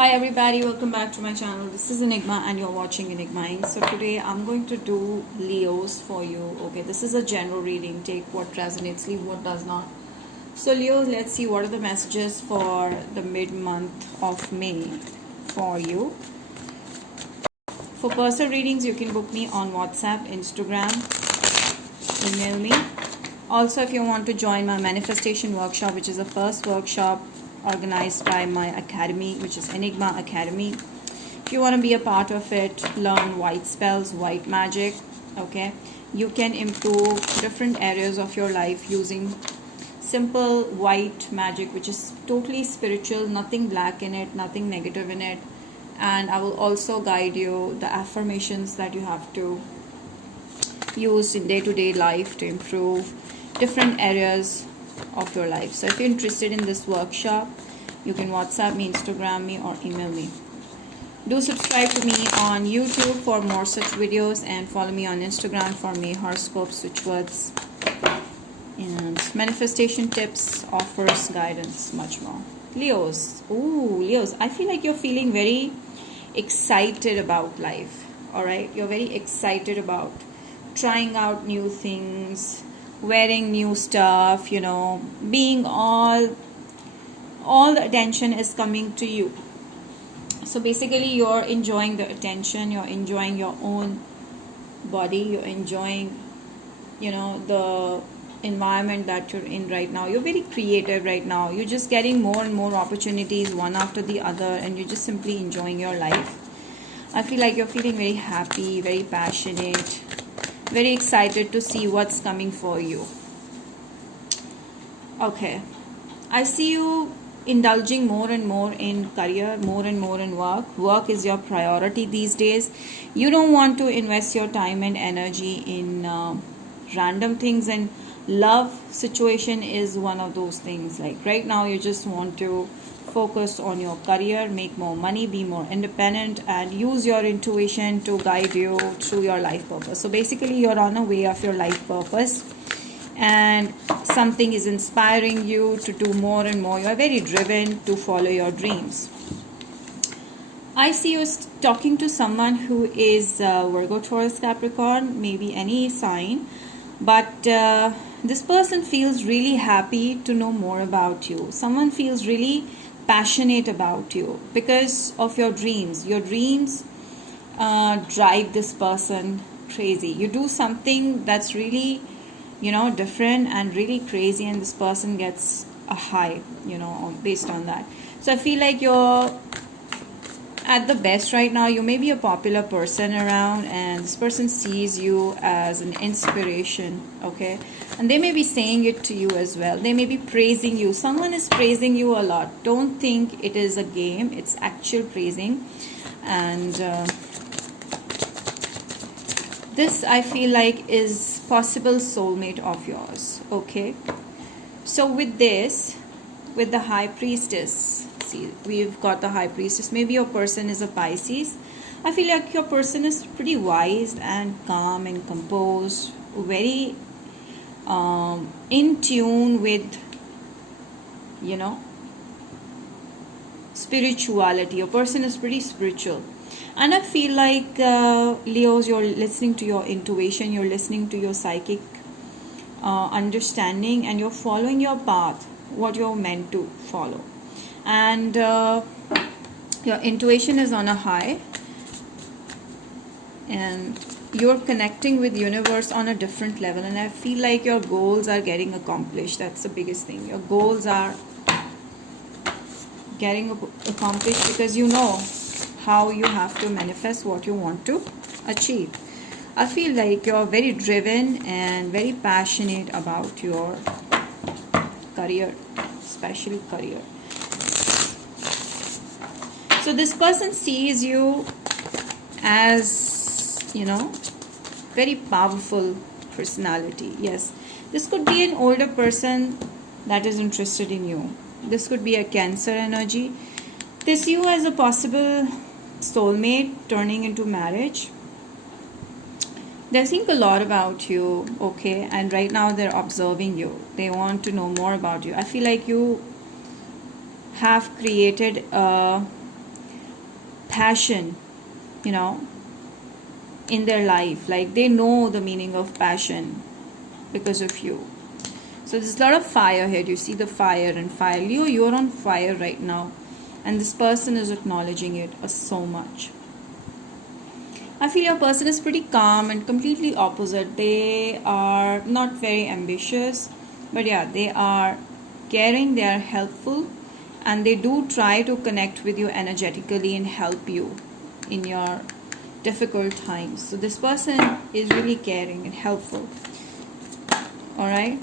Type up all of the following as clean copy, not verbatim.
Hi everybody, welcome back to my channel. This is Enigma and you're watching Enigma. So today I'm going to do Leos for you. Okay, this is a general reading. Take what resonates, leave what does not. So Leos, let's see what are the messages for the mid-month of May for you. For personal readings, you can book me on WhatsApp, Instagram, email me. Also, if you want to join my manifestation workshop, which is the first workshop organized by my academy, which is Enigma Academy. If you want to be a part of it, learn white spells, white magic, okay? You can improve different areas of your life using simple white magic, which is totally spiritual, nothing black in it, nothing negative in it. And I will also guide you the affirmations that you have to use in day-to-day life to improve different areas of your life. So if you're interested in this workshop, you can WhatsApp me, Instagram me, or email me. Do subscribe to me on YouTube for more such videos, and follow me on Instagram for me horoscopes, switch words, and manifestation tips, offers, guidance, much more. Leos. Ooh, Leos. I feel like you're feeling very excited about life. Alright? You're very excited about trying out new things, wearing new stuff, being all the attention is coming to you. So basically you're enjoying the attention, you're enjoying your own body, you're enjoying the environment that you're in right now. You're very creative right now. You're just getting more and more opportunities one after the other, and you're just simply enjoying your life. I feel like you're feeling very happy, very passionate, very excited to see what's coming for you. Okay, I see you indulging more and more in career, more and more in work is your priority these days. You don't want to invest your time and energy in random things, and love situation is one of those things. Like right now you just want to focus on your career, make more money, be more independent, and use your intuition to guide you through your life purpose. So basically you're on a way of your life purpose, and something is inspiring you to do more and more. You're very driven to follow your dreams. I see you talking to someone who is Virgo, Taurus, Capricorn, maybe any sign, but this person feels really happy to know more about you. Someone feels really passionate about you because of your dreams. Your dreams drive this person crazy. You do something that's really different and really crazy, and this person gets a high based on that. So I feel like you're at the best right now. You may be a popular person around, and this person sees you as an inspiration, okay? And they may be saying it to you as well. They may be praising you. Someone is praising you a lot. Don't think it is a game. It's actual praising. And this, I feel like, is possible soulmate of yours, okay? So with this, with the High Priestess, see, we've got the High Priestess. Maybe your person is a Pisces. I feel like your person is pretty wise and calm and composed, very in tune with spirituality. Your person is pretty spiritual. And I feel like Leos, you're listening to your intuition, you're listening to your psychic understanding, and you're following your path, what you're meant to follow. And your intuition is on a high, and you're connecting with universe on a different level, and I feel like your goals are getting accomplished. That's the biggest thing. Your goals are getting accomplished because you know how you have to manifest what you want to achieve. I feel like you're very driven and very passionate about your career, especially career. So this person sees you as very powerful personality. Yes, this could be an older person that is interested in you. This could be a Cancer energy. They see you as a possible soulmate turning into marriage. They think a lot about you, okay? And right now they're observing you. They want to know more about you. I feel like you have created a passion, you know, in their life. Like they know the meaning of passion because of you. So there's a lot of fire here. You see the fire and fire. Leo, you're on fire right now. And this person is acknowledging it so much. I feel your person is pretty calm and completely opposite. They are not very ambitious, but yeah, they are caring, they are helpful, and they do try to connect with you energetically and help you in your difficult times. So this person is really caring and helpful. Alright?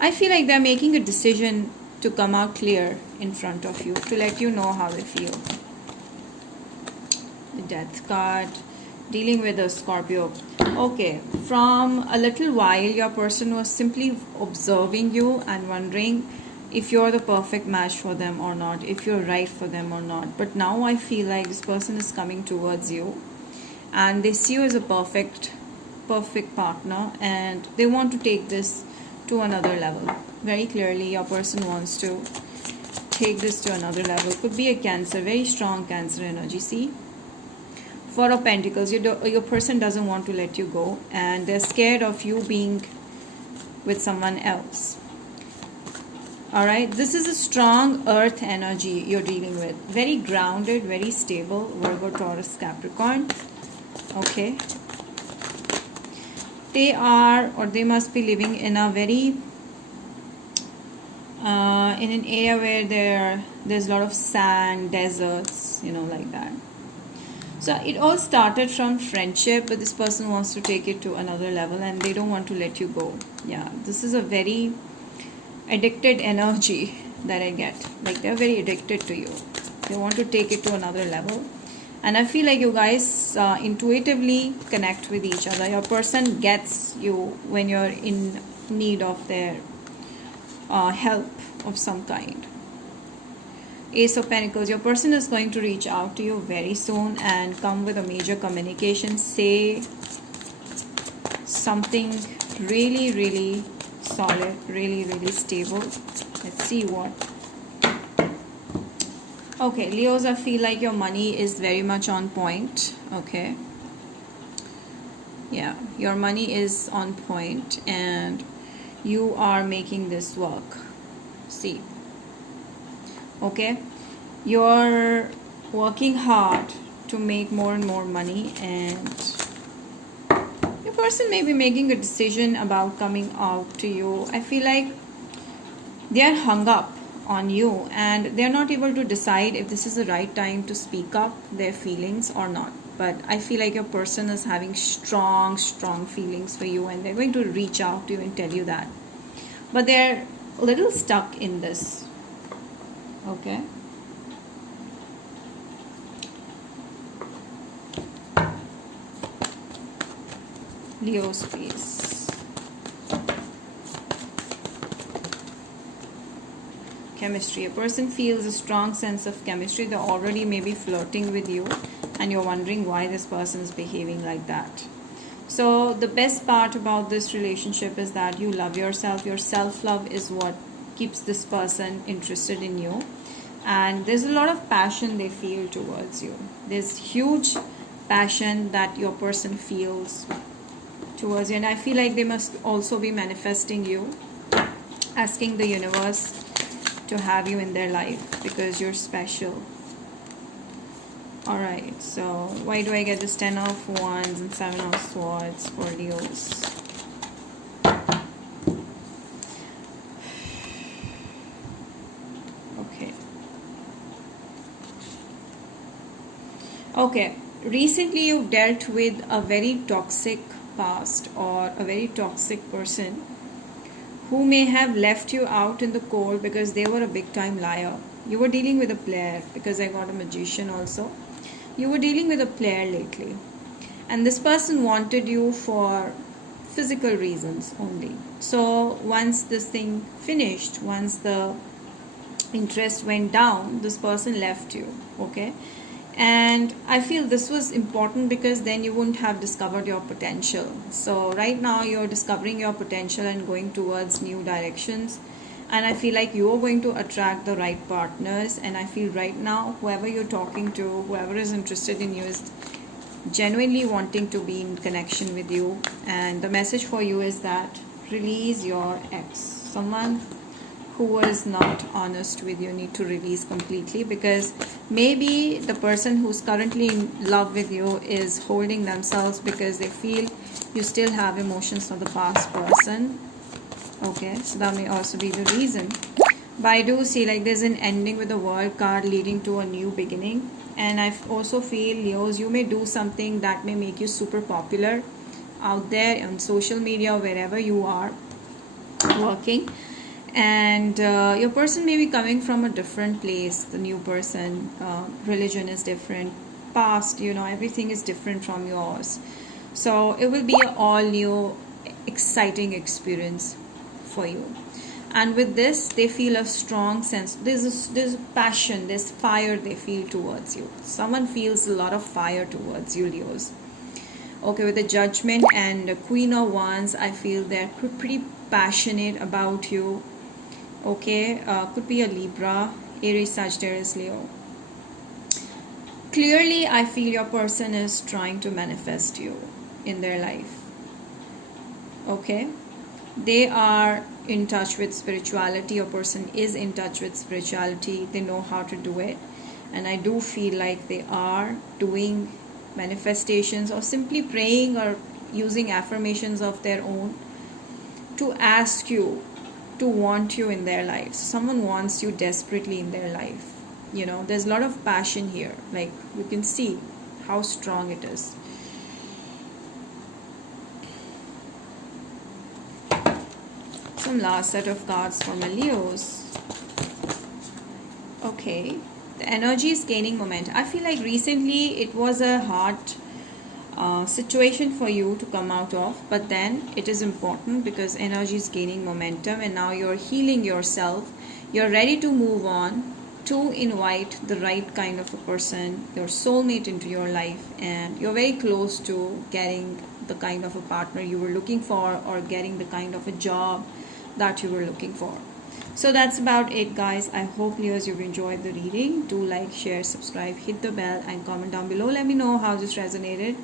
I feel like they're making a decision to come out clear in front of you, to let you know how they feel. The Death card, dealing with a Scorpio. Okay, from a little while your person was simply observing you and wondering if you're the perfect match for them or not, if you're right for them or not. But now I feel like this person is coming towards you and they see you as a perfect partner, and they want to take this to another level. Very clearly your person wants to take this to another level. Could be a Cancer, very strong Cancer energy. See, Four of Pentacles, your person doesn't want to let you go, and they're scared of you being with someone else. Alright, this is a strong earth energy you're dealing with. Very grounded, very stable. Virgo, Taurus, Capricorn. Okay. They are, or they must be living in a very in an area where there's a lot of sand, deserts, you know, like that. So it all started from friendship, but this person wants to take it to another level and they don't want to let you go. Yeah, this is a very addicted energy that I get. Like they're very addicted to you. They want to take it to another level. And I feel like you guys intuitively connect with each other. Your person gets you when you're in need of their help of some kind. Ace of Pentacles, your person is going to reach out to you very soon and come with a major communication. Say something really, really solid, really, really stable. Let's see what. Okay, Leos, I feel like your money is very much on point. Okay. Yeah, your money is on point and you are making this work. See. Okay, you're working hard to make more and more money, and your person may be making a decision about coming out to you. I feel like they are hung up on you and they're not able to decide if this is the right time to speak up their feelings or not. But I feel like your person is having strong feelings for you and they're going to reach out to you and tell you that. But they're a little stuck in this. Okay. Leo's face. Chemistry. A person feels a strong sense of chemistry. They're already maybe flirting with you and you're wondering why this person is behaving like that. So the best part about this relationship is that you love yourself. Your self-love is what keeps this person interested in you, and there's a lot of passion they feel towards you. There's huge passion that your person feels towards you, and I feel like they must also be manifesting you, asking the universe to have you in their life because you're special. Alright, so why do I get this 10 of Wands and 7 of Swords for Leos? Okay, recently you've dealt with a very toxic past or a very toxic person who may have left you out in the cold because they were a big time liar. You were dealing with a player, because I got a Magician also. You were dealing with a player lately, and this person wanted you for physical reasons only. So once this thing finished, once the interest went down, this person left you. Okay. And I feel this was important because then you wouldn't have discovered your potential. So right now you're discovering your potential and going towards new directions. and I feel like you're going to attract the right partners. And I feel right now whoever you're talking to, whoever is interested in you, is genuinely wanting to be in connection with you. And the message for you is that release your ex. Someone who was not honest with you need to release completely, because maybe the person who's currently in love with you is holding themselves because they feel you still have emotions for the past person. Okay, so that may also be the reason. But I do see like there's an ending with the World card leading to a new beginning. And I also feel, Leos, you may do something that may make you super popular out there on social media or wherever you are working. And your person may be coming from a different place. The new person, religion is different, past, everything is different from yours. So it will be an all new exciting experience for you. And with this, they feel a strong sense. There's passion, there's fire they feel towards you. Someone feels a lot of fire towards you, Leos. Okay, with the Judgment and the Queen of Wands, I feel they're pretty passionate about you. Okay, could be a Libra, Aries, Sagittarius, Leo. Clearly, I feel your person is trying to manifest you in their life. Okay, they are in touch with spirituality. Your person is in touch with spirituality. They know how to do it. And I do feel like they are doing manifestations or simply praying or using affirmations of their own to ask you, to want you in their lives. Someone wants you desperately in their life. There's a lot of passion here. Like, you can see how strong it is. Some last set of cards for my Leos. Okay, the energy is gaining momentum. I feel like recently it was a hard situation for you to come out of, but then it is important because energy is gaining momentum, and now you're healing yourself. You're ready to move on, to invite the right kind of a person, your soulmate, into your life, and you're very close to getting the kind of a partner you were looking for, or getting the kind of a job that you were looking for. So that's about it, guys. I hope, Leos, you've enjoyed the reading. Do like, share, subscribe, hit the bell, and comment down below. Let me know how this resonated.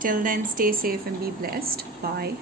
Till then, stay safe and be blessed. Bye.